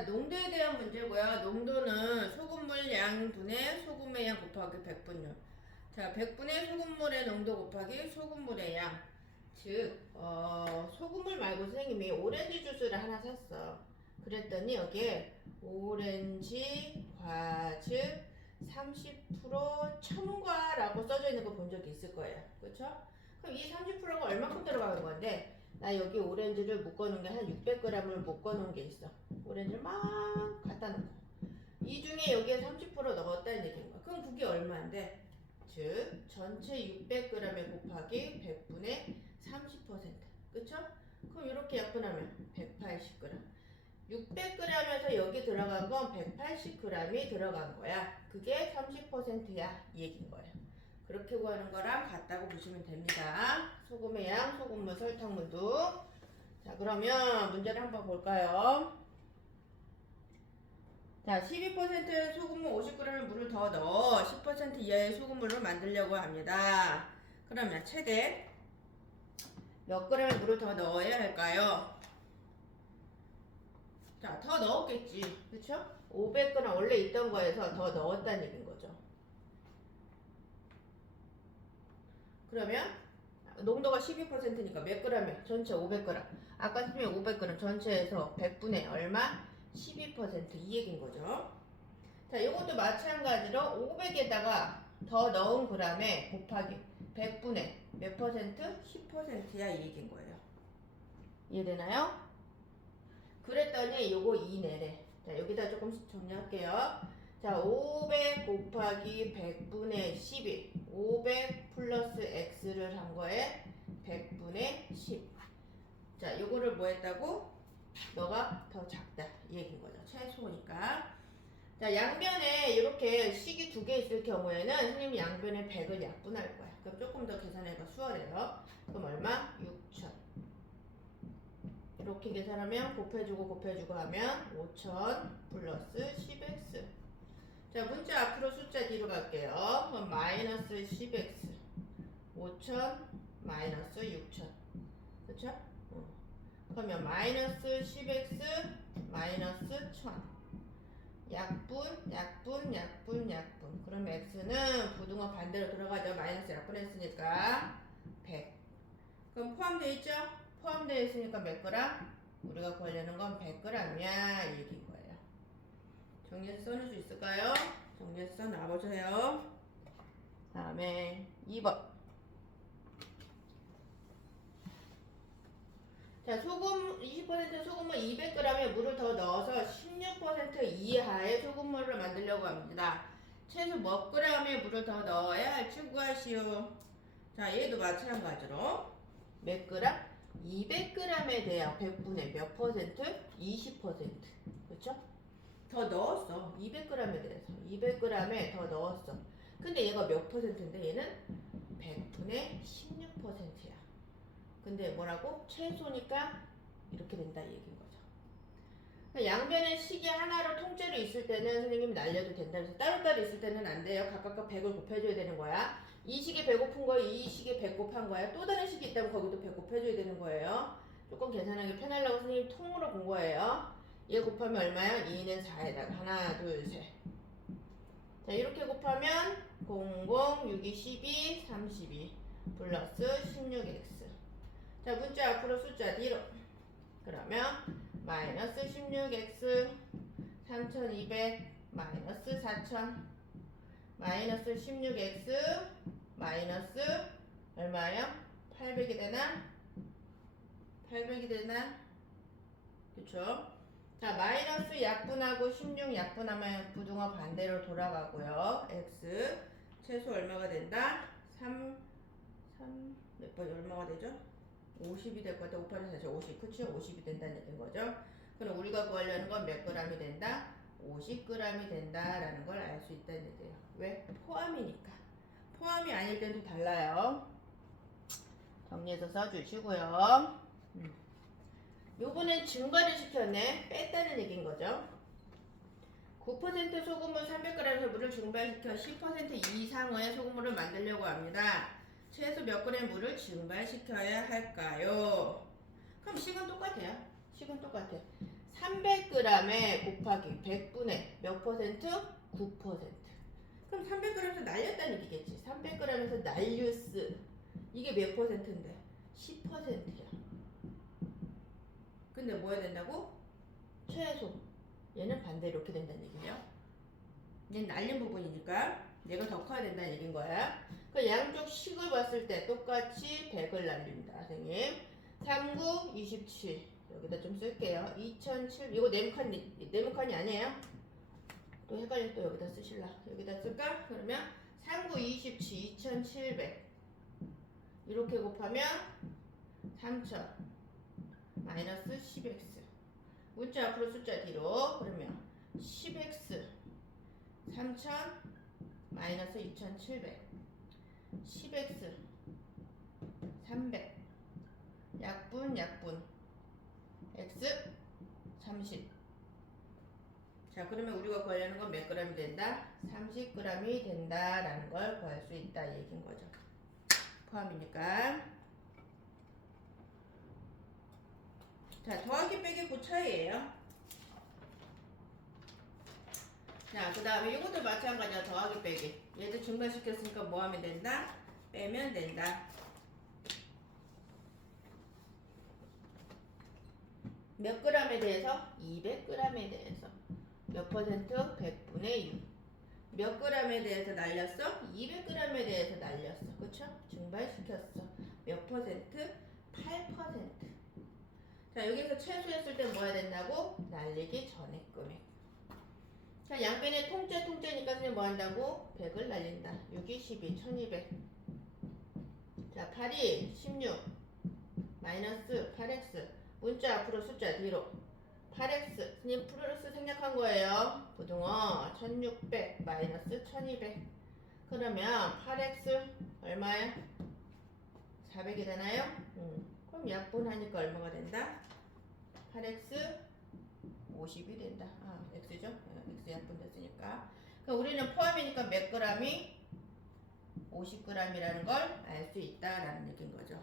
농도에 대한 문제고요. 농도는 소금물 양 분의 소금의 양 곱하기 100분율. 자, 100분의 소금물의 농도 곱하기 소금물의 양. 즉, 소금물 말고 선생님이 오렌지 주스를 하나 샀어. 그랬더니 여기에 오렌지 과즙 30% 첨가라고 써져 있는 거 본 적이 있을 거예요. 그렇죠? 그럼 이 30%가 얼마큼 들어가는 건데, 나 여기 오렌지를 묶어놓은 게 한 600g을 묶어놓은 게 있어. 오렌지를 막 갖다 놓고 이 중에 여기에 30% 넣었다는 얘기인 거야. 그럼 그게 얼마인데? 즉 전체 600g에 곱하기 100분의 30%. 그쵸? 그럼 이렇게 약분하면 180g. 600g에서 여기 들어간 건 180g이 들어간 거야. 그게 30%야 이 얘기인 거예요. 그렇게 구하는 거랑 같다고 보시면 됩니다. 소금의 양, 소금물, 설탕물도. 자, 그러면 문제를 한번 볼까요? 자, 12% 소금물 50g의 물을 더 넣어 10% 이하의 소금물을 만들려고 합니다. 그러면 최대 몇 g의 물을 더 넣어야 할까요? 자, 더 넣었겠지. 그쵸? 500g 원래 있던 거에서 더 넣었다는 얘기인 거죠. 그러면 농도가 12%니까 몇 g이야? 전체 500g. 아까 쓰면 500g 전체에서 100분의 얼마? 12%이 얘기인 거죠. 자, 이것도 마찬가지로 500에다가 더 넣은 g에 곱하기 100분의 몇 퍼센트? 10%야 이 얘기인 거예요. 이해되나요? 그랬더니 요거 2내래. 자, 여기다 조금씩 정리할게요. 자, 500 곱하기 100분의 12. 500 플러스 x를 한 거에 100분의 10. 자, 요거를 뭐 했다고? 너가 더 작다. 이 얘기인 거죠. 최소니까. 자, 양변에 이렇게 식이 두 개 있을 경우에는 선생님이 양변에 100을 약분할 거야. 그럼 조금 더 계산해봐. 수월해요. 그럼 얼마? 6,000. 이렇게 계산하면 곱해주고 하면 5,000 플러스 10x. 자, 문자 앞으로 숫자 뒤로 갈게요. 그럼 마이너스 10x. 5,000 마이너스 6,000. 그쵸? 그러면 마이너스 10x 마이너스 1,000. 약분. 그럼 x는 부등호 반대로 들어가죠. 마이너스 약분했으니까 100. 그럼 포함되어 있죠? 포함되어 있으니까 몇 그램? 우리가 구하려는 건 100g이야. 이 얘기인 거예요. 정리해서 써줄 수 있을까요? 정리해서 써놔보세요. 다음에 2번. 자, 소금 20% 소금물 200g에 물을 더 넣어서 16% 이하의 소금물을 만들려고 합니다. 최소 몇 g의 물을 더 넣어야 할지 구하시오. 자, 얘도 마찬가지로 몇 그램? 200g에 대한 100분의 몇 퍼센트? 20%. 그렇죠? 더 넣었어. 200g에 대해서 200g에 더 넣었어. 근데 얘가 몇 퍼센트인데 얘는 100분의 16%야. 근데 뭐라고? 최소니까 이렇게 된다 이 얘기인 거죠. 양변의 식이 하나로 통째로 있을 때는 선생님이 날려도 된다. 그래서 따로따로 있을 때는 안 돼요. 각각 100을 곱해줘야 되는 거야. 이 식에 배고픈 거야. 이 식에 100 곱한 거야. 또 다른 식이 있다면 거기도 100 곱해줘야 되는 거예요. 조금 계산하기 편하려고 선생님 통으로 본 거예요. 얘 곱하면 얼마야? 2는 4에다가 하나, 둘, 셋. 자, 이렇게 곱하면 00, 6이 12, 32 플러스 16x. 자, 문자 앞으로 숫자 뒤로. 그러면 마이너스 16x 3200 마이너스 4000 마이너스 16x 마이너스 얼마예요? 800이 되나? 800이 되나? 그쵸? 자, 마이너스 약분하고 16 약분하면 부등호 반대로 돌아가고요. x 최소 얼마가 된다? 3 몇 번 얼마가 되죠? 50이 될 것 같아. 5, 8, 4, 50. 그쵸? 50이 된다는 얘기인 거죠. 그럼 우리가 구하려는 건 몇 g이 된다? 50g이 된다라는 걸 알 수 있다는 얘기예요. 왜? 포함이니까. 포함이 아닐 땐 또 달라요. 정리해서 써주시고요. 요거는 증발을 시켰네. 뺐다는 얘기인 거죠. 9% 소금물 300g에서 물을 증발시켜 10% 이상의 소금물을 만들려고 합니다. 최소 몇 g의 물을 증발시켜야 할까요? 그럼 식은 똑같아요. 식은 똑같아. 300g에 곱하기 100분의 몇 퍼센트? 9%. 그럼 300g에서 날렸다는 얘기겠지. 300g에서 날류스. 이게 몇 퍼센트인데? 10%야. 근데 뭐 해야 된다고? 최소. 얘는 반대로 이렇게 된다는 얘기냐? 얘는 날린 부분이니까 얘가 더 커야 된다는 얘기인 거야. 그 양쪽 식을 봤을 때 똑같이 100을 날립니다. 선생님. 39, 27. 여기다 좀 쓸게요. 2007. 이거 네모칸이 아니에요? 또 헷갈릴 또 여기다 쓰실라. 여기다 쓸까? 그러면 39, 27, 2700. 이렇게 곱하면 3000 마이너스 10x. 문자 앞으로 숫자 뒤로. 그러면 10x 3000 마이너스 2700. 10x 300 약분 x 30. 자, 그러면 우리가 구하려는 건 몇 g이 된다? 30g이 된다라는 걸 구할 수 있다 이 얘기인 거죠. 포함이니까. 자, 더하기 빼기 그 차이예요. 자, 그 다음에 이것도 마찬가지야. 더하기 빼기. 얘도 증가시켰으니까 뭐 하면 된다? 빼면 된다. 몇 g에 대해서? 200g에 대해서. 몇 퍼센트? 100분의 6. 몇 g에 대해서 날렸어? 200g에 대해서 날렸어. 그쵸? 증발시켰어. 몇 퍼센트? 8%. 자, 여기서 최소했을 때 뭐 해야 된다고? 날리기 전에 금액. 자, 양변에 통째니까 그냥 뭐 한다고? 100을 날린다. 6이 12, 1200. 자, 8이 16 마이너스 8x. 문자 앞으로 숫자 뒤로. 8x. 선생님 플러스 생략한 거예요. 부등호 1600 마이너스 1200. 그러면 8x 얼마야? 400이 되나요? 그럼 약분하니까 얼마가 된다? 8x 50이 된다. 아, x죠? x 약분 됐으니까. 그럼 우리는 포함이니까 몇 g이? 50g이라는 걸 알 수 있다라는 얘기인 거죠.